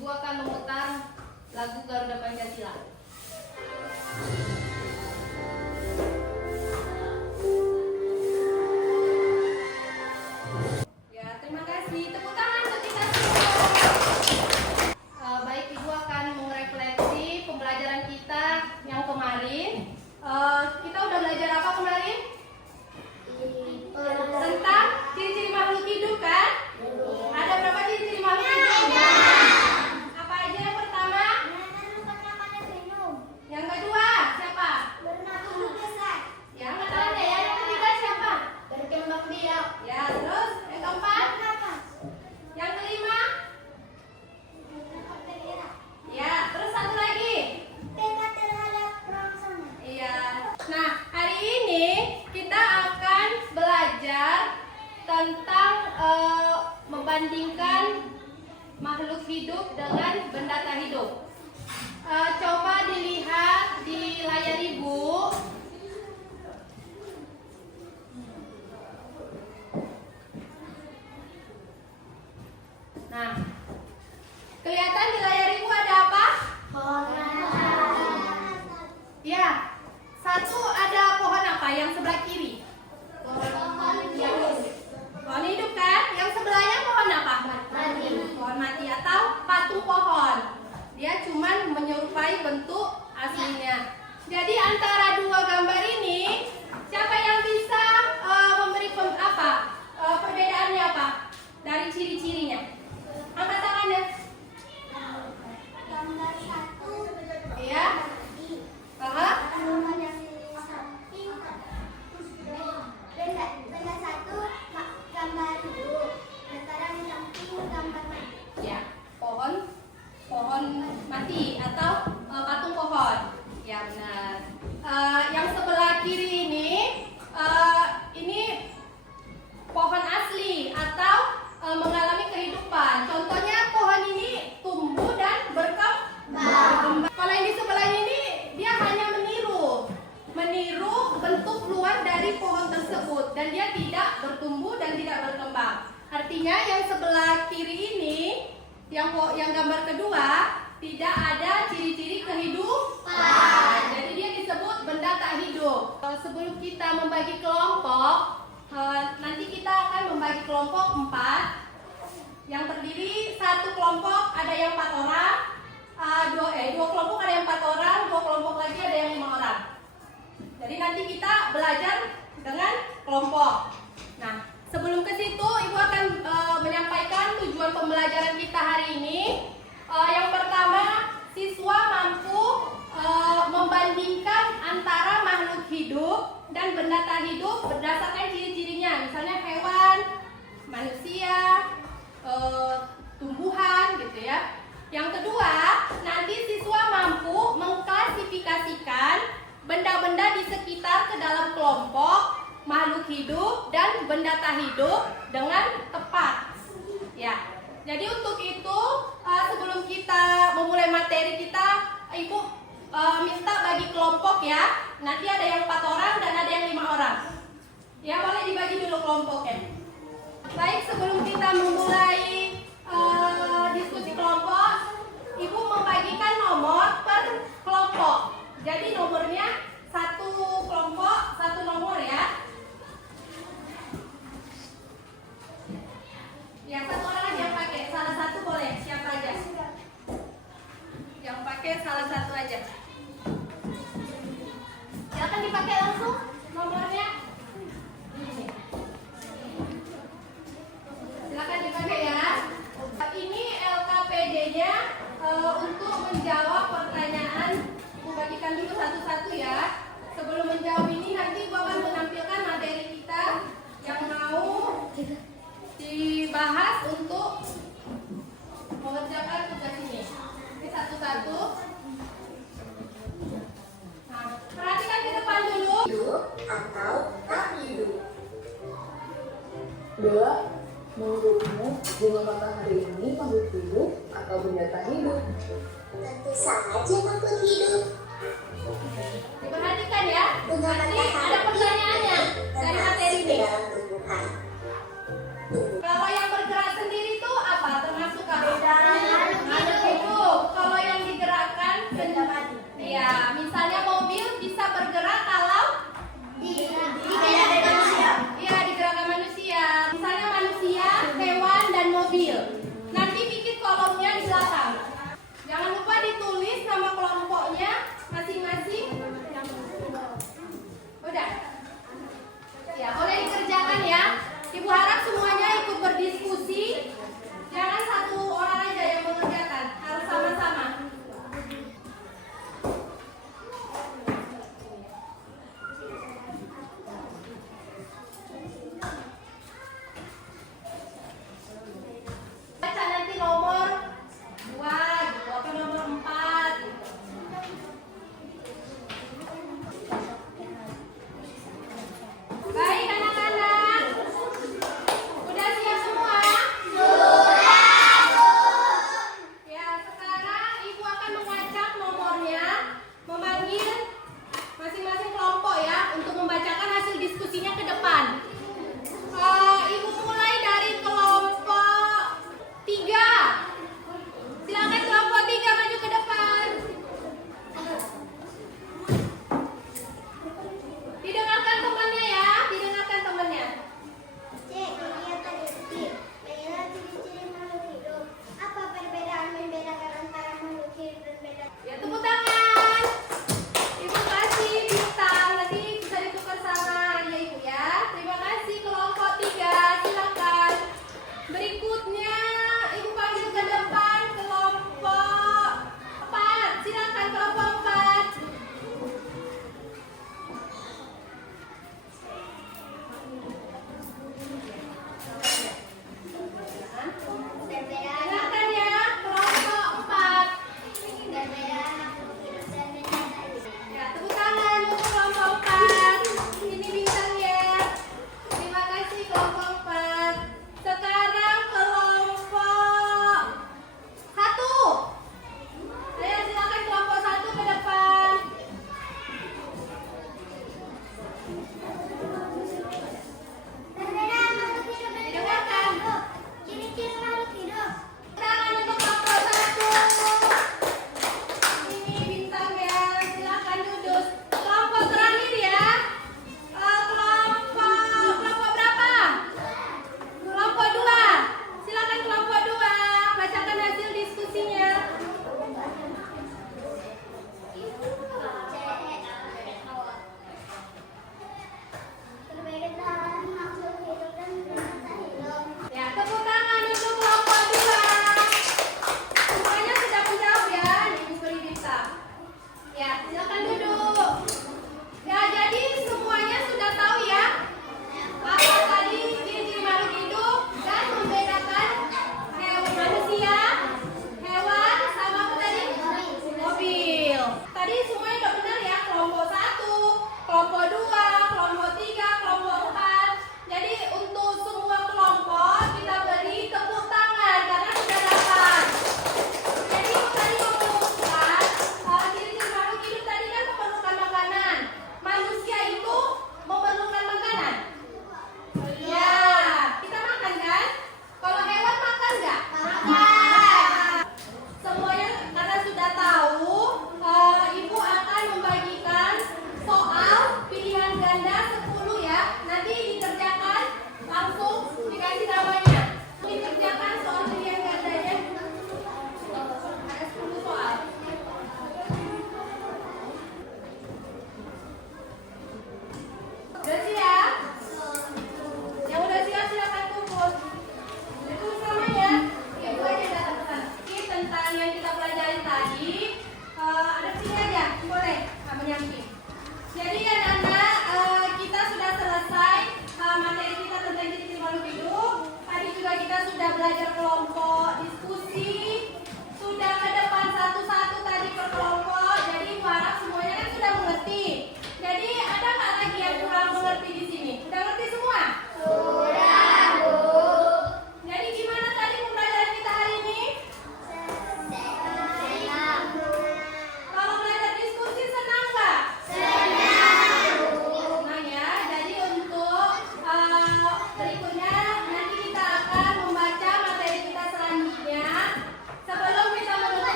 Ibu akan memutar lagu Garuda Pancasila. Ya, terima kasih. Tepuk tangan untuk kita semua. Baik, Ibu akan merefleksi pembelajaran kita yang kemarin. Kita udah belajar apa kemarin? Tentang ciri-ciri makhluk hidup kan? Ada berapa ciri-ciri makhluk hidup? Apa aja yang pertama? Yang kedua siapa? Yang ketiga ya. Yang ketiga siapa? Berkembang biak. Ya, terus yang keempat? Yang kelima? Ya, terus satu lagi? Iya. Nah, hari ini kita akan belajar tentang membandingkan makhluk hidup dengan benda tak hidup. Coba dilihat di layar Ibu. Nah, kelihatan di layar Ibu ada apa? Ya, satu ada pohon apa? Yang sebelah kiri. Pohon hidup kan? Yang sebelahnya pohon apa? Pohon mati atau patung pohon. Dia cuman menyerupai bentuk aslinya. Jadi antara dua gambar ini, siapa yang bisa memberi perbedaannya apa? Dari ciri-cirinya. Angkat tangannya. Gambar satu. Iya. Aha. Benda satu gambar hidup. Sementara yang samping gambar mati. Ya, pohon mati atau patung pohon. Ya benar. Yang sebelah kiri ini pohon asli atau mengalami kehidupan. Contohnya pohon ini tumbuh dan berkembang. Kalau yang di sebelahnya ini dia hanya meniru bentuk luar dari pohon tersebut dan dia tidak bertumbuh dan tidak berkembang. Artinya yang sebelah kiri ini, yang gambar kedua, tidak ada ciri-ciri kehidupan. Jadi dia disebut benda tak hidup. Sebelum kita membagi kelompok, nanti kita akan membagi kelompok 4 yang terdiri satu kelompok ada yang 4 orang, dua kelompok ada yang 4 orang, dua kelompok lagi ada yang 5 orang. Jadi nanti kita belajar dengan kelompok. Nah, sebelum ke situ Ibu akan menyampaikan tujuan pembelajaran kita hari ini. Yang pertama, siswa mampu membandingkan antara makhluk hidup dan benda tak hidup berdasarkan ciri-cirinya, misalnya hewan, manusia, tumbuhan gitu ya. Yang kedua, nanti siswa mampu mengklasifikasikan benda-benda di sekitar ke dalam kelompok makhluk hidup dan benda tak hidup dengan tepat. Ya. Jadi untuk itu sebelum kita memulai materi kita, Ibu minta bagi kelompok ya. Nanti ada yang 4 orang dan ada yang 5 orang. Ya, boleh dibagi dulu kelompoknya. Baik, sebelum kita memulai diskusi kelompok, Ibu membagikan nomor per kelompok. Jadi nomornya satu kelompok, satu nomor ya. Yang satu orang aja yang pakai, salah satu boleh, siapa aja? Yang pakai salah satu aja. Silakan dipakai langsung nomornya. Ini. Silakan dipakai ya. Ini LKPD-nya untuk menjawab pertanyaan. Bagikan dulu satu-satu ya. Sebelum menjawab ini nanti gua akan menampilkan materi kita yang mau dibahas untuk mengerjakan tugas ini. Ini satu-satu. Nah, perhatikan ke depan dulu. Hidup atau tak hidup? Dua, menurutmu bunga matahari ini makhluk hidup atau benda tak hidup? Tentu saja makhluk hidup. Diperhatikan ya. Bunga Nanti matahari ada pertanyaannya dari materi ini. dalam tumbuhan. Kalau yang bergerak sendiri itu apa? Termasuk apa? Makhluk hidup. penyakit. Jadi anak-anak, kita sudah selesai materi kita tentang ciri-ciri makhluk hidup. Tadi juga kita sudah belajar kelompok, diskusi.